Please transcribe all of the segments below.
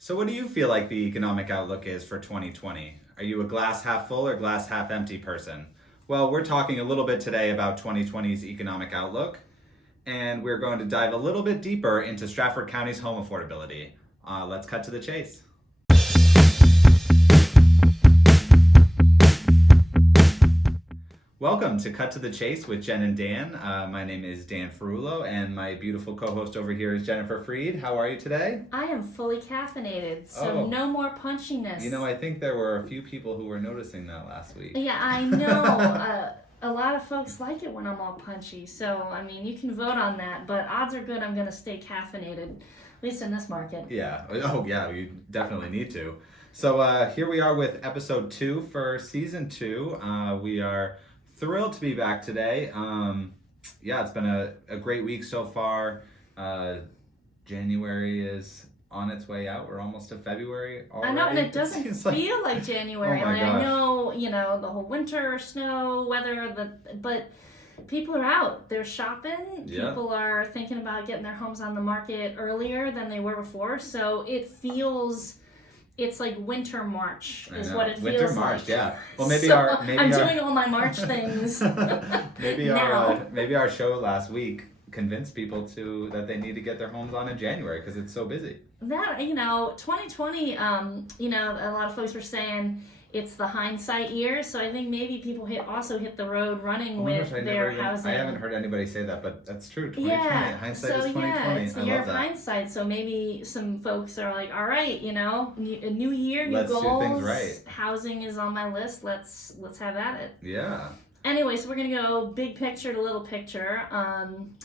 So what do you feel like the economic outlook is for 2020? Are you a glass half full or glass half empty person? Well, we're talking a little bit today about 2020's economic outlook, and we're going to dive a little bit deeper into Strafford County's home affordability. Let's cut to the chase. Welcome to Cut to the Chase with Jen and Dan. My name is Dan Ferullo, and my beautiful co-host over here is Jennifer Freed. How are you today? I am fully caffeinated, so no more punchiness. You know, I think there were a few people who were noticing that last week. Yeah, I know. A lot of folks like it when I'm all punchy, so, I mean, you can vote on that, but odds are good I'm going to stay caffeinated, at least in this market. Yeah. Oh, yeah, you definitely need to. So here we are with episode 2 for season 2. We are thrilled to be back today. Yeah, it's been a great week so far. January is on its way out. We're almost to February already. I know, and it doesn't feel like January. Oh my gosh. I know, the whole winter, snow, weather, but people are out. They're shopping. Yeah. People are thinking about getting their homes on the market earlier than they were before. So it feels... It's like winter March is what it feels like. Winter March, like. yeah. Well, maybe I'm doing all my March things. maybe now. our show last week convinced people that they need to get their homes on in January because it's so busy. That 2020, a lot of folks were saying it's the hindsight year, so I think maybe people also hit the road running with their housing. I haven't heard anybody say that, but that's true. 2020, yeah, hindsight so is 2020. yeah, it's the I year love of that. hindsight. So maybe some folks are like, all right, a new year, new Let's goals. do things right. Housing is on my list. Let's have at it. Yeah. Anyway, so we're going to go big picture to little picture.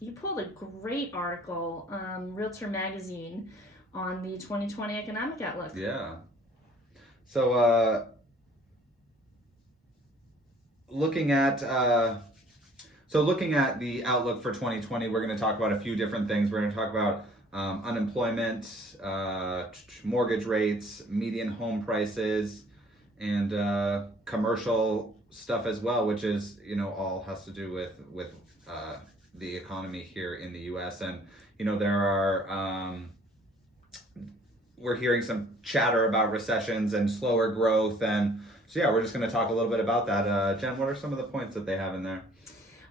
You pulled a great article, Realtor Magazine, on the 2020 economic outlook. Yeah. So, looking at the outlook for 2020, we're going to talk about a few different things. We're going to talk about unemployment, mortgage rates, median home prices, and commercial stuff as well, which is all has to do with the economy here in the U.S. And there are we're hearing some chatter about recessions and slower growth, and so yeah, we're just going to talk a little bit about that. Jen, what are some of the points that they have in there?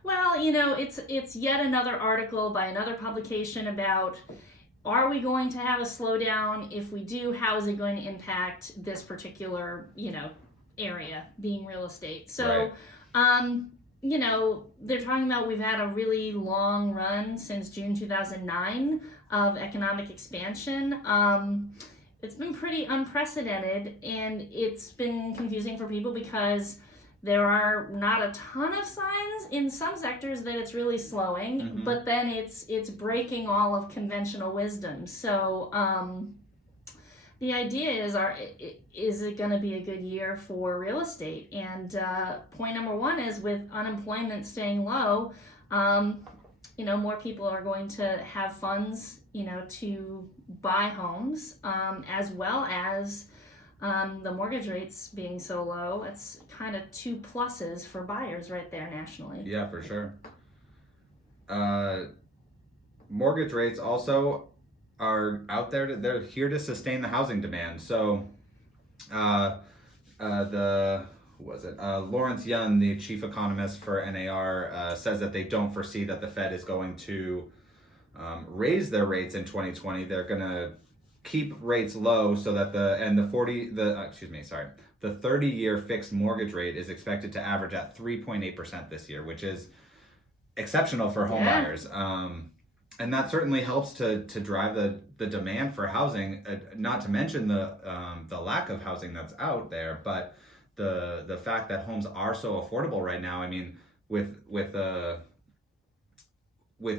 Well, it's yet another article by another publication about, are we going to have a slowdown? If we do, how is it going to impact this particular, area, being real estate? So, Right. They're talking about we've had a really long run since June 2009 of economic expansion. It's been pretty unprecedented, and it's been confusing for people because there are not a ton of signs in some sectors that it's really slowing, Mm-hmm. but then it's breaking all of conventional wisdom. So the idea is it going to be a good year for real estate? And point number one is, with unemployment staying low, more people are going to have funds, to buy homes, as well as the mortgage rates being so low. It's kind of two pluses for buyers right there nationally. Yeah, for sure. Mortgage rates also are out there. They're here to sustain the housing demand. So Lawrence Yun, the chief economist for NAR, says that they don't foresee that the Fed is going to raise their rates in 2020. They're going to keep rates low so that the 30-year fixed mortgage rate is expected to average at 3.8% this year, which is exceptional for home buyers. And that certainly helps to drive the demand for housing, not to mention the lack of housing that's out there, but the fact that homes are so affordable right now. I mean, with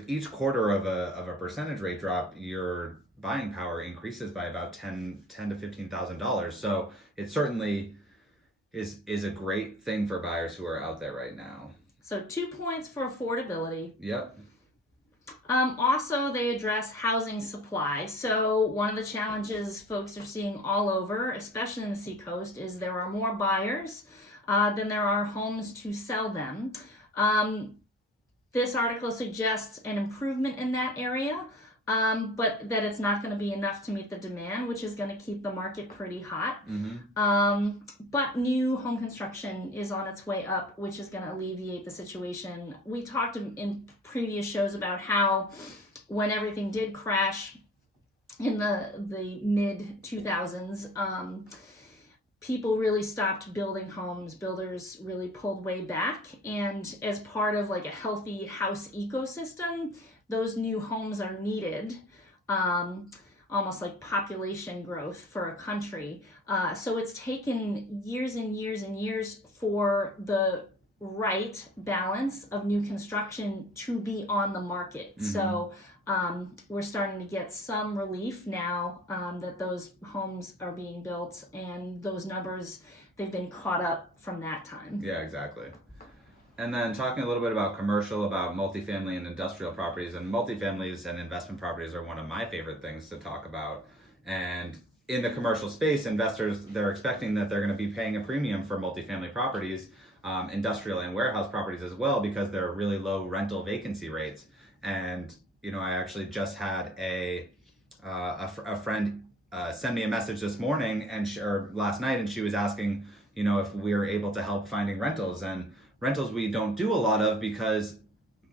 each quarter of a percentage rate drop, your buying power increases by about $10,000 to $15,000. So it certainly is a great thing for buyers who are out there right now. So 2 points for affordability. Yep. Also, they address housing supply. So one of the challenges folks are seeing all over, especially in the Seacoast, is there are more buyers than there are homes to sell them. This article suggests an improvement in that area. but that it's not going to be enough to meet the demand, which is going to keep the market pretty hot. But new home construction is on its way up, which is going to alleviate the situation. We talked in previous shows about how when everything did crash in the mid 2000s, people really stopped building homes. Builders really pulled way back, and as part of like a healthy house ecosystem, those new homes are needed, almost like population growth for a country. So it's taken years and years and years for the right balance of new construction to be on the market. So we're starting to get some relief now that those homes are being built, and those numbers, they've been caught up from that time. Yeah, exactly. And then talking a little bit about commercial, about multifamily and industrial properties, and multifamilies and investment properties are one of my favorite things to talk about. And in the commercial space, investors, they're expecting that they're going to be paying a premium for multifamily properties, industrial and warehouse properties as well, because they're really low rental vacancy rates. And I actually just had a friend send me a message this morning or last night, and she was asking, if we were able to help finding rentals. And rentals we don't do a lot of, because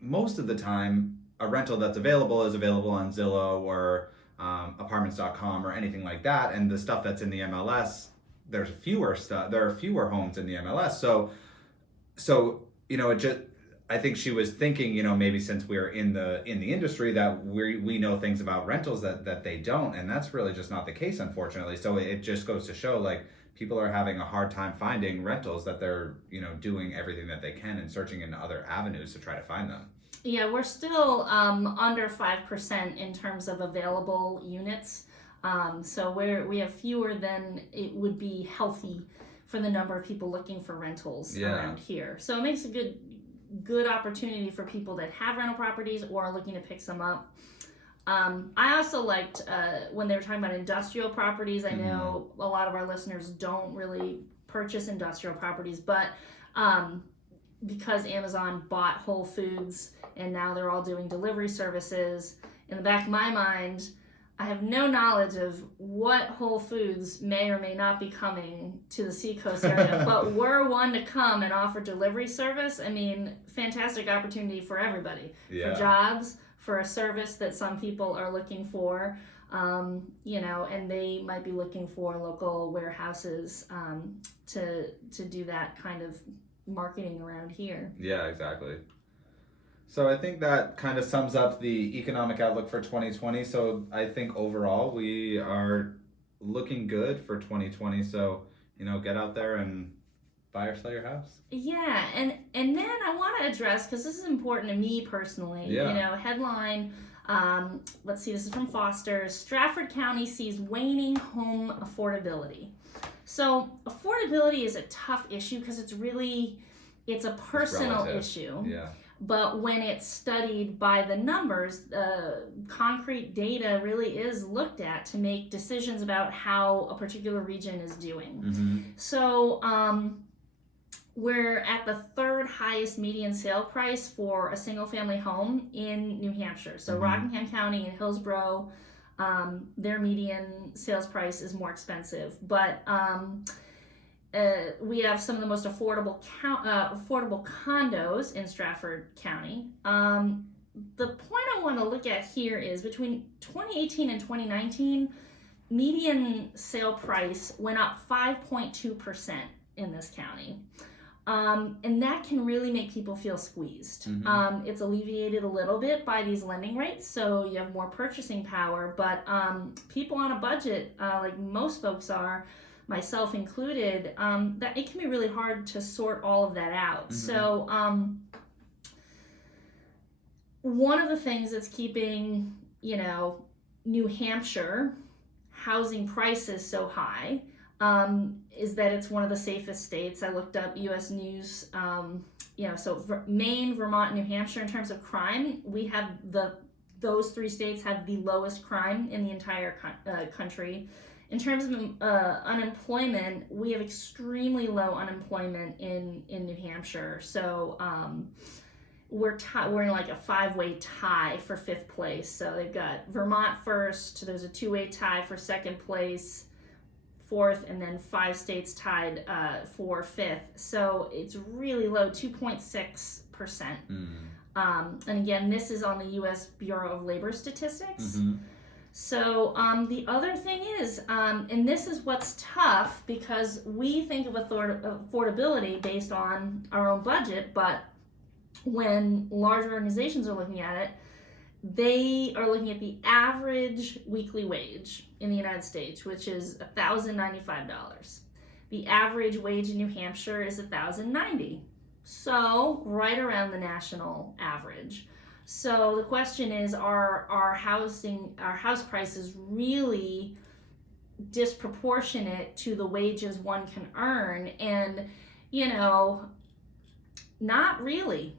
most of the time a rental that's available is available on Zillow or apartments.com or anything like that. And the stuff that's in the MLS, there are fewer homes in the MLS. So it just, I think she was thinking, maybe since we're in the industry that we know things about rentals that they don't, and that's really just not the case, unfortunately. So it just goes to show, like, people are having a hard time finding rentals, that they're doing everything that they can and searching in other avenues to try to find them. Yeah, we're still under 5% in terms of available units. So we have fewer than it would be healthy for the number of people looking for rentals around here. So it makes a good opportunity for people that have rental properties or are looking to pick some up. I also liked when they were talking about industrial properties. I know a lot of our listeners don't really purchase industrial properties, but because Amazon bought Whole Foods and now they're all doing delivery services, in the back of my mind, I have no knowledge of what Whole Foods may or may not be coming to the Seacoast area, but we're one to come and offer delivery service. I mean, fantastic opportunity for everybody, for jobs, for a service that some people are looking for, and they might be looking for local warehouses to do that kind of marketing around here. Yeah, exactly. So I think that kind of sums up the economic outlook for 2020. So I think overall we are looking good for 2020. So, get out there and buy or sell your house. Yeah, and then I want to address, because this is important to me personally, headline, let's see, this is from Foster's, Strafford County sees waning home affordability. So affordability is a tough issue because it's a personal issue. Yeah. But when it's studied by the numbers, concrete data really is looked at to make decisions about how a particular region is doing. So we're at the third highest median sale price for a single family home in New Hampshire. So Rockingham County and Hillsborough, their median sales price is more expensive. But we have some of the most affordable condos in Strafford County. The point I want to look at here is between 2018 and 2019, median sale price went up 5.2% in this county. And that can really make people feel squeezed. It's alleviated a little bit by these lending rates, so you have more purchasing power, but people on a budget, like most folks are, myself included, that it can be really hard to sort all of that out. So one of the things that's keeping, New Hampshire housing prices so high is that it's one of the safest states. I looked up U.S. News, so Maine, Vermont, New Hampshire, in terms of crime, we have those three states have the lowest crime in the entire country. In terms of unemployment, we have extremely low unemployment in New Hampshire. So we're in like a 5-way tie for 5th place. So they've got Vermont first. There's a 2-way tie for 2nd place, 4th, and then 5 states tied for 5th. So it's really low, 2.6%. And again, this is on the U.S. Bureau of Labor Statistics. So the other thing is, and this is what's tough, because we think of affordability based on our own budget, but when larger organizations are looking at it, they are looking at the average weekly wage in the United States, which is $1,095. The average wage in New Hampshire is $1,090. So right around the national average. So the question is, are our house prices really disproportionate to the wages one can earn? And, not really.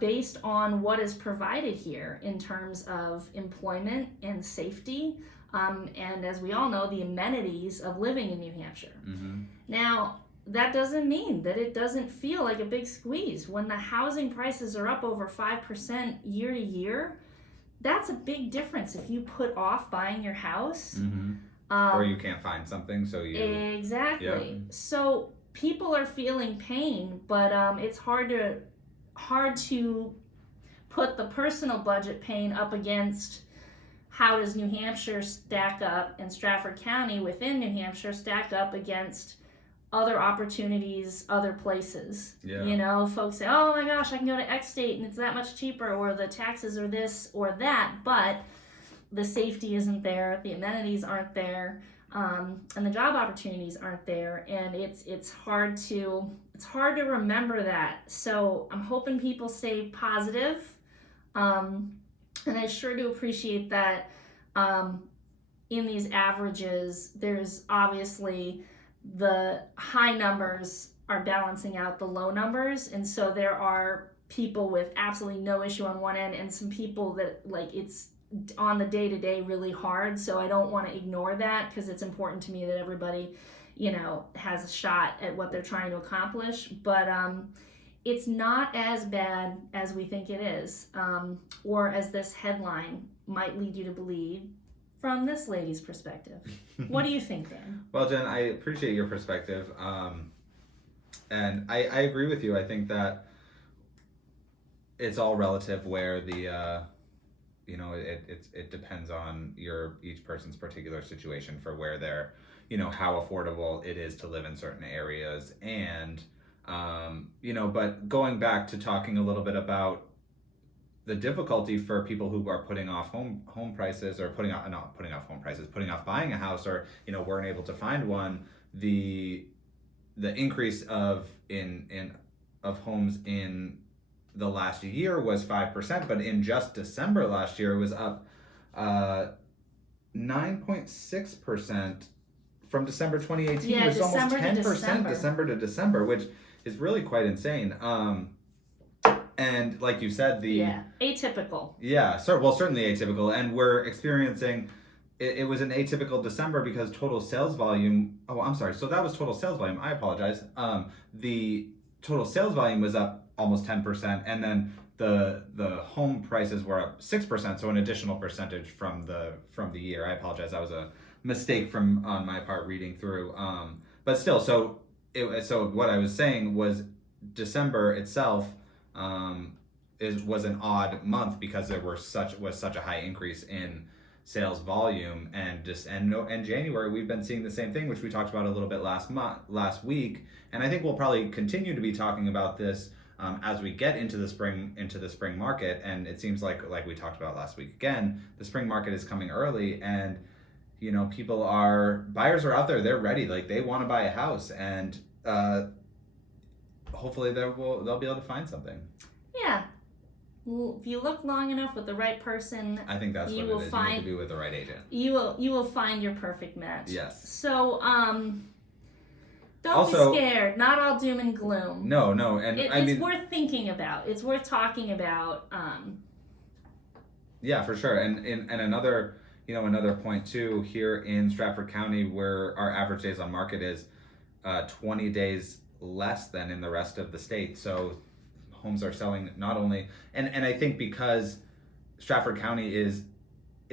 Based on what is provided here in terms of employment and safety, and as we all know, the amenities of living in New Hampshire. Now, that doesn't mean that it doesn't feel like a big squeeze. When the housing prices are up over 5% year to year, that's a big difference if you put off buying your house. Or you can't find something, so you... Exactly. Yep. So people are feeling pain, but it's hard to put the personal budget pain up against how does New Hampshire stack up, and Strafford County within New Hampshire stack up against other opportunities, other places. Folks say, oh my gosh, I can go to X state and it's that much cheaper, or the taxes are this or that, but the safety isn't there, the amenities aren't there, and the job opportunities aren't there, and it's hard to remember that. So I'm hoping people stay positive, and I sure do appreciate that in these averages, there's obviously the high numbers are balancing out the low numbers, and so there are people with absolutely no issue on one end, and some people that it's on the day-to-day really hard. So I don't want to ignore that, because it's important to me that everybody has a shot at what they're trying to accomplish, but it's not as bad as we think it is, or as this headline might lead you to believe from this lady's perspective. What do you think, Dan? Well, Jen, I appreciate your perspective, and I agree with you. I think that it's all relative, where the it depends on each person's particular situation for where they're, how affordable it is to live in certain areas. And but going back to talking a little bit about the difficulty for people who are putting off home prices, or putting off buying a house, or weren't able to find one, the increase of homes in the last year was 5%, but in just December last year it was up 9.6% from December 2018, which is almost 10% December to December, which is really quite insane. And like you said, atypical. Yeah, certainly atypical, and we're experiencing. It was an atypical December because total sales volume. Oh, I'm sorry. So that was total sales volume. I apologize. The total sales volume was up almost 10%, and then the home prices were up 6%. So an additional percentage from the year. I apologize. That was a mistake on my part reading through. But still, so what I was saying was December itself was an odd month because there was such a high increase in sales volume, and January we've been seeing the same thing, which we talked about a little bit last week, and I think we'll probably continue to be talking about this as we get into the spring market. And it seems like we talked about last week again, the spring market is coming early, and buyers are out there, they're ready, they want to buy a house, and hopefully they'll be able to find something. Yeah. Well, if you look long enough with the right person, I think that's what it is. You need to be with the right agent. You will find your perfect match. Yes. So don't be scared. Not all doom and gloom. No, and it's worth thinking about. It's worth talking about. Yeah, for sure. And another point too, here in Strafford County, where our average days on market is 20 days less than in the rest of the state. So homes are selling not only, and I think because Strafford County is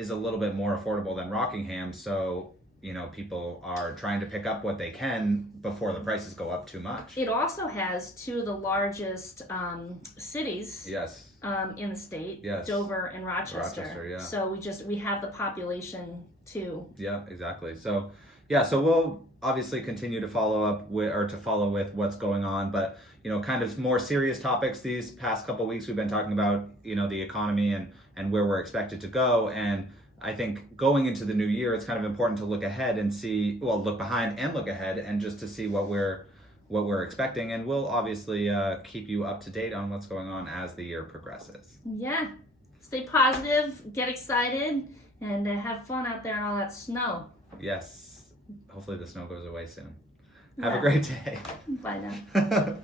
a little bit more affordable than Rockingham, so people are trying to pick up what they can before the prices go up too much. It also has two of the largest cities Yes. in the state, Yes. Dover and Rochester. Rochester, yeah. So we have the population too. Yeah, exactly. So we'll obviously continue to follow with what's going on, but kind of more serious topics these past couple of weeks we've been talking about, the economy and where we're expected to go. And I think going into the new year, it's kind of important to look ahead and look behind and look ahead, and just to see what we're expecting. And we'll obviously keep you up to date on what's going on as the year progresses. Yeah. Stay positive, get excited, and have fun out there in all that snow. Yes. Hopefully the snow goes away soon. Have a great day. Bye now.